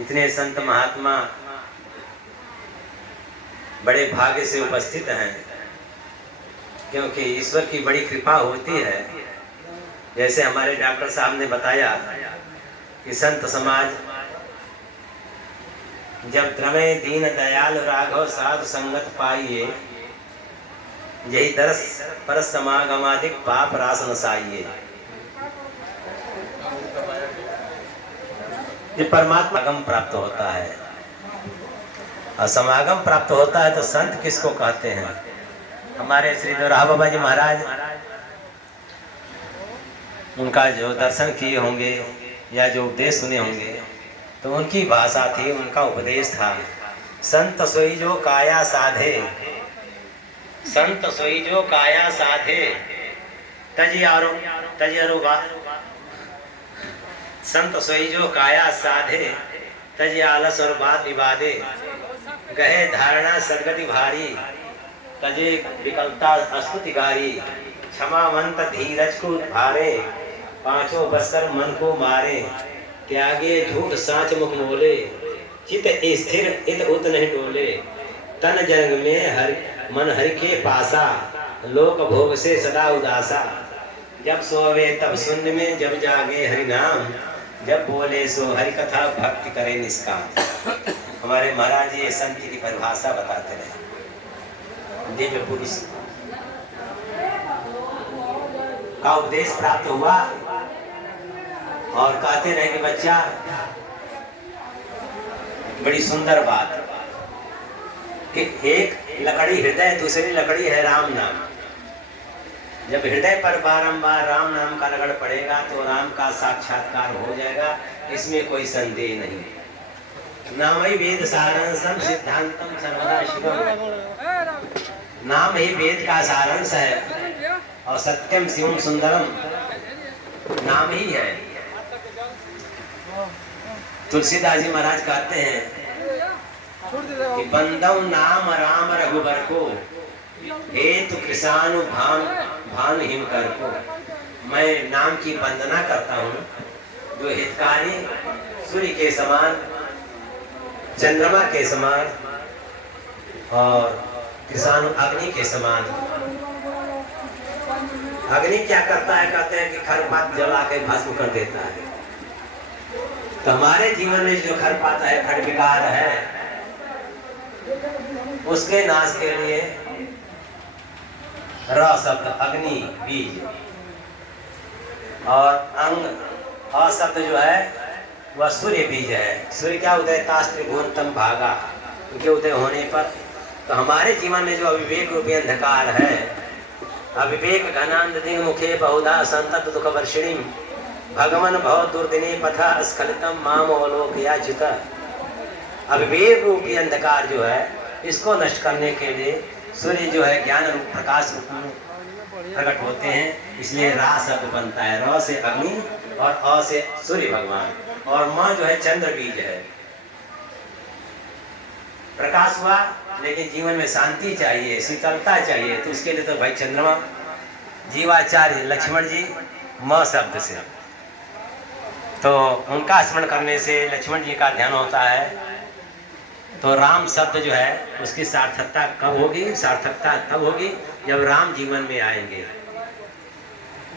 इतने संत महात्मा बड़े भाग्य से उपस्थित हैं, क्योंकि ईश्वर की बड़ी कृपा होती है। जैसे हमारे डॉक्टर साहब ने बताया कि संत समाज जब द्रवे दीन दयाल राघव साधु संगत पाइए, यही दरस परस समागमाधिक पाप रास नसाइए। ये परमात्मा आगम प्राप्त होता है, और समागम प्राप्त होता है तो संत किसको कहते हैं? हमारे श्री दोराहा बाबा जी महाराज, उनका जो दर्शन किए होंगे या जो उपदेश सुने होंगे, तो उनकी भाषा थी, उनका उपदेश था, संत सोई जो काया साधे, संत सोई जो काया साधे, संत सोई जो काया साधे, तज आलस और बात विवादे, गहे धारणा सदगति भारी, तजे विकलता अस्तुति गारी, क्षमावंत धीरज को भारे, पांचों बस्तर मन को मारे, त्यागे झूठ साच मुख मोले, चित स्थिर इत उत नहीं डोले, तन जंग में हर मन हरि के पासा, लोक भोग से सदा उदासा, जब सोवे तब शून्य में, जब जागे हरि नाम, जब बोले सो हरि कथा भक्ति करे निष्काम। हमारे महाराज ये संत की परिभाषा बताते रहे। दिव्य पुरुष का उपदेश प्राप्त हुआ और कहते रहे कि बच्चा, बड़ी सुंदर बात कि एक लकड़ी हृदय, दूसरी लकड़ी है राम नाम। जब हृदय पर बारंबार राम नाम का रगड़ पड़ेगा तो राम का साक्षात्कार हो जाएगा, इसमें कोई संदेह नहीं। नाम ही वेद सारांशम सिद्धांतम सर्वदा शिवम, नाम ही वेद का सारांश है और सत्यम शिवम सुंदरम नाम ही है। तुलसीदास जी महाराज कहते हैं कि बंदव नाम राम रघुबर को, हेतु कृषानु भान हिम कर को। मैं नाम की वंदना करता हूँ, जो हितकारी सूर्य के समान, चंद्रमा के समान और कृषानु अग्नि के समान। अग्नि क्या करता है? कहते हैं कि खरपात जला के भस्म कर देता है। तो हमारे जीवन में जो खरपात है, खड़ विकार है, उसके नाश के लिए र शब्द अग्नि बीज, और अंग अ शब्द जो है वह सूर्य बीज है। सूर्य क्या उदयतास्त्र त्रिभुवनतम भागा, उनके उदय होने पर तो हमारे जीवन में जो अविवेक रूपी अंधकार है, अविवेक घनांध दिन मुखे बहुधा संतत दुख वर्षिणी, भगवन भव दुर्दिने पथा स्खलितम माम अवलोकयाचित। अविवेक रूपी अंधकार जो है, इसको नष्ट करने के लिए सूर्य जो है ज्ञान रूप प्रकाश रूप में प्रकट होते हैं, इसलिए रा शब्द बनता है। र से अग्नि और अ से सूर्य भगवान, और म जो है चंद्र बीज है। प्रकाश हुआ, लेकिन जीवन में शांति चाहिए, शीतलता चाहिए, तो उसके लिए तो भाई चंद्रमा जीवाचार्य लक्ष्मण जी म शब्द से, तो उनका स्मरण करने से लक्ष्मण जी का ध्यान होता है। तो राम शब्द जो है उसकी सार्थकता कब होगी? सार्थकता तब होगी जब राम जीवन में आएंगे।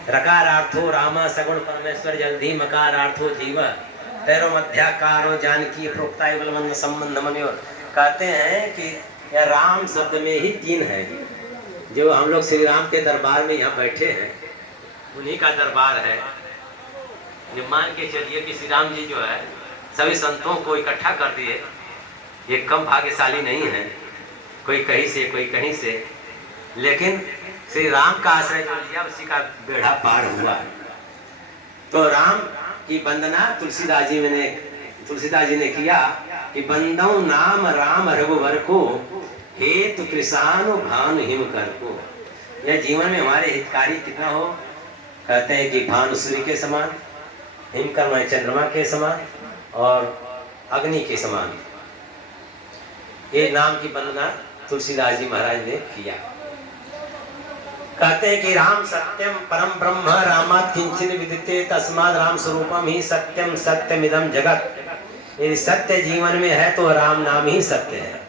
रकारार्थो राम सगुण परमेश्वर जल्दी मकारार्थो जीव, तैरो मध्याकारो जानकी प्रोक्ता बलवंत संबंध मनोर। कहते हैं कि यह राम शब्द में ही तीन है। जो हम लोग श्री राम के दरबार में यहाँ बैठे हैं, उन्हीं का दरबार है। ये मान के चलिए कि श्री राम जी जो है सभी संतों को इकट्ठा कर दिए। ये कम भाग्यशाली नहीं है, कोई कहीं से कोई कहीं से, लेकिन श्री राम का आश्रय जो लिया उसी का बेड़ा पार हुआ। तो राम की वंदना तुलसीदास जी ने किया कि बंदौ नाम राम रघुवर को, हेतु कृषानु भानु हिम कर को। यह जीवन में हमारे हितकारी कितना हो? कहते हैं कि भानु सूर्य के समान, हिम कर चंद्रमा के समान और अग्नि के समान। ये नाम की वंदना तुलसीदास जी महाराज ने किया। कहते हैं कि राम सत्यम परम ब्रह्म, रामात् किंचिन विदिते तस्माद् राम स्वरूपम ही सत्यम सत्यमिदं जगत। यदि सत्य जीवन में है तो राम नाम ही सत्य है।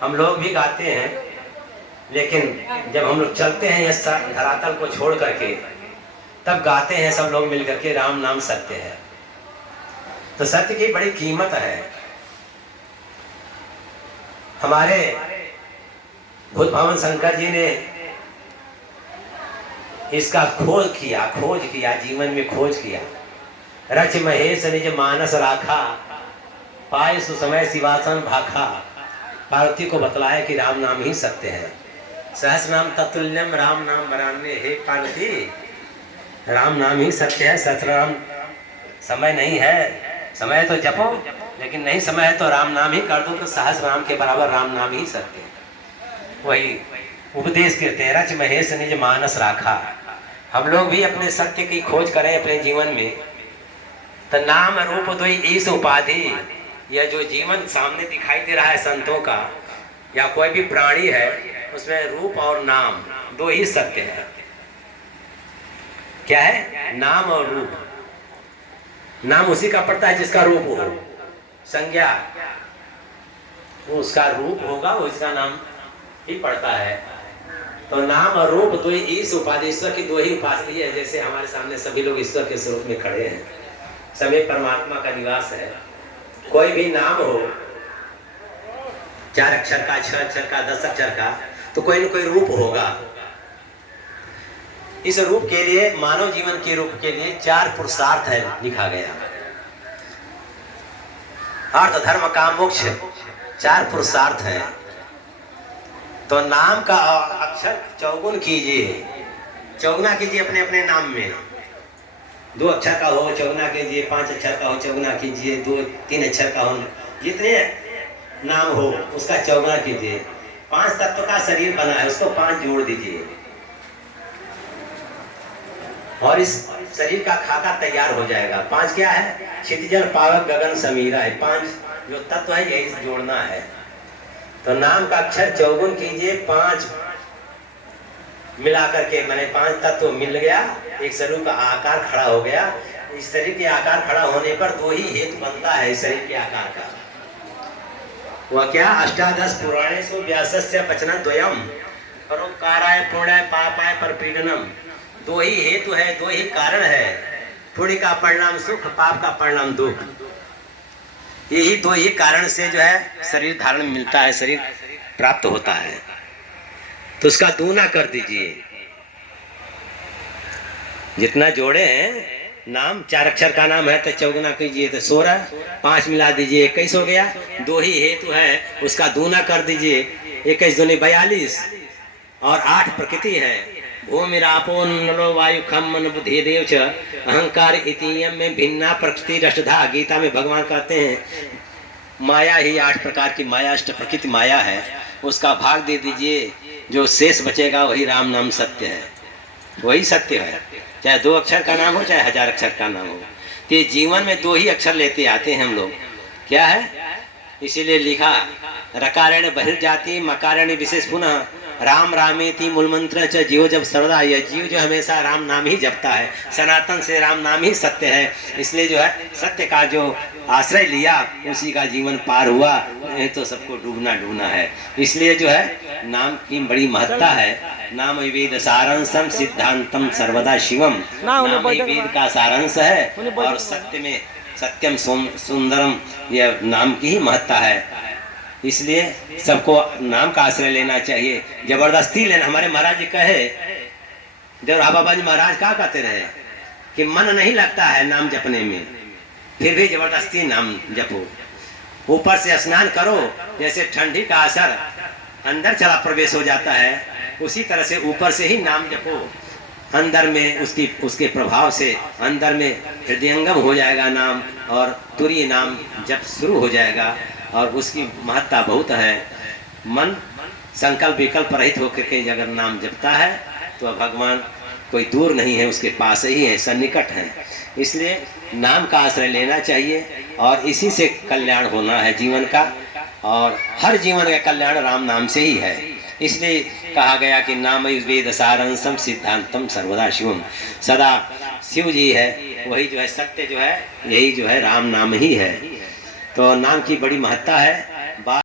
हम लोग भी गाते हैं, लेकिन जब हम लोग चलते हैं इस धरातल को छोड़ करके, तब गाते हैं सब लोग मिलकर के राम नाम सत्य है। तो सत्य की बड़ी कीमत है। हमारे भूत भवन शंकर जी ने इसका खोज किया, जीवन में खोज किया। रच महेश निज मानस राखा, पाए सुसमय शिवासन भाखा। पार्वती को बतलाया कि राम नाम ही सत्य है। सहस्र नाम तत्तुल्यम राम नाम वरान्य। हे पार्वती, राम नाम ही सत्य है। सहस्र नाम समय नहीं है, समय तो जपो, लेकिन नहीं समय है तो राम नाम ही कर दो, तो सहस्र नाम के बराबर राम नाम ही सत्य है। वही उपदेश करते हैं, रच महेश निज मानस राखा। हम लोग भी अपने सत्य की खोज करें अपने जीवन में। तो नाम रूप दो ईश उपाधि। यह जो जीवन सामने दिखाई दे रहा है संतों का या कोई भी प्राणी है, उसमें रूप और नाम दो ही सत्य है। क्या है? नाम और रूप। नाम उसी का पड़ता है जिसका रूप हो। संज्ञा वो उसका रूप होगा, वो इसका नाम ही पड़ता है। तो नाम और रूप दो ही ईश उपाधि। ईश्वर की दो ही उपाधि है। जैसे हमारे सामने सभी लोग ईश्वर के स्वरूप में खड़े हैं, सभी परमात्मा का निवास है। कोई भी नाम हो, 4 अक्षर का, 6 अक्षर का, 10 अक्षर का, तो कोई न कोई रूप होगा। इस रूप के लिए, मानव जीवन के रूप के लिए 4 पुरुषार्थ है लिखा गया। अर्थ धर्म काम मोक्ष, 4 पुरुषार्थ है। तो नाम का अक्षर चौगुन कीजिए, चौगुना कीजिए अपने अपने नाम में। 2 अक्षर का हो चौगुना कीजिए, 5 अक्षर का हो चौगुना कीजिए, 2-3 अक्षर का हो, जितने नाम हो उसका चौगुना कीजिए। 5 तत्व का शरीर बना है, उसको 5 जोड़ दीजिए और इस शरीर का खाका तैयार हो जाएगा। 5 क्या है? क्षितिजल पावक गगन समीरा है। 5 जो तत्व है यही जोड़ना है। तो नाम का अक्षर चौगुन कीजिए, 5 मिलाकर के, मैंने 5 तत्व मिल गया, एक शरीर का आकार खड़ा हो गया। इस शरीर के आकार खड़ा होने पर 2 ही हेतु बनता है इस शरीर के आकार का। वह क्या? अष्टादश पुराणेषु व्यासस्य वचनं द्वयम् परोपकाराय पुण्याय पापाय परपीडनम। 2 ही हेतु है, 2 ही कारण है। पुण्य का परिणाम सुख, पाप का परिणाम दुख। यही 2 ही कारण से जो है शरीर धारण मिलता है, शरीर प्राप्त होता है। तो उसका दूना कर दीजिए। जितना जोड़े हैं नाम, 4 अक्षर का नाम है तो चौगुना कीजिए तो 16, 5 मिला दीजिए 21 हो गया। 2 ही हेतु है, उसका दूना कर दीजिए। 21 दूनी 42 और 8 प्रकृति है। भूमि रापो नलो वायु खम मन बुद्धि देव च अहंकार इतियम में भिन्ना प्रकृति रष्टधा। गीता में भगवान कहते हैं माया ही 8 प्रकार की माया, अष्ट प्रकृति माया है, उसका भाग दे दीजिए। जो शेष बचेगा वही राम नाम सत्य है, वही सत्य है। चाहे 2 अक्षर का नाम हो, चाहे 1000 अक्षर का नाम हो। तो ये जीवन में 2 ही अक्षर लेते आते हैं हम लोग। क्या है? इसीलिए लिखा रकारेण बहिर्जाति मकारेण विशेष पुनः राम रामेति मूल मंत्र च जीव जब सर्वदा। यह जीव जो हमेशा राम नाम ही जपता है, सनातन से राम नाम ही सत्य है। इसलिए जो है सत्य का जो आश्रय लिया उसी का जीवन पार हुआ, नहीं तो सबको डूबना डूबना है। इसलिए जो है नाम की बड़ी महत्ता है। नाम वेद सारांशम सिद्धांतम सर्वदा शिवम। नाम ही वेद का सारांश है और सत्य में सत्यम सुंदरम, यह नाम की ही महत्ता है। इसलिए सबको नाम का आश्रय लेना चाहिए, जबरदस्ती लेना। हमारे महाराज जी कहे, देवरा बाबा जी महाराज क्या कहते रहे कि मन नहीं लगता है नाम जपने में, फिर भी जबरदस्ती नाम जपो। ऊपर से स्नान करो, जैसे ठंडी का असर अंदर चला प्रवेश हो जाता है, उसी तरह से ऊपर से ही नाम जपो। अंदर में उसके प्रभाव से अंदर में हृदयंगम हो जाएगा नाम, और तुरीय नाम जप शुरू हो जाएगा। और उसकी महत्ता बहुत है। मन संकल्प विकल्प रहित होकर के अगर नाम जपता है तो भगवान कोई दूर नहीं है, उसके पास ही है, सन्निकट है। इसलिए नाम का आश्रय लेना चाहिए और इसी से कल्याण होना है जीवन का, और हर जीवन का कल्याण राम नाम से ही है। इसलिए कहा गया कि नाम वेद सारांशम सिद्धांतम सर्वदा शिवम। सदा शिव जी है, वही जो है सत्य, जो है यही जो है राम नाम ही है। तो नाम की बड़ी महत्ता है।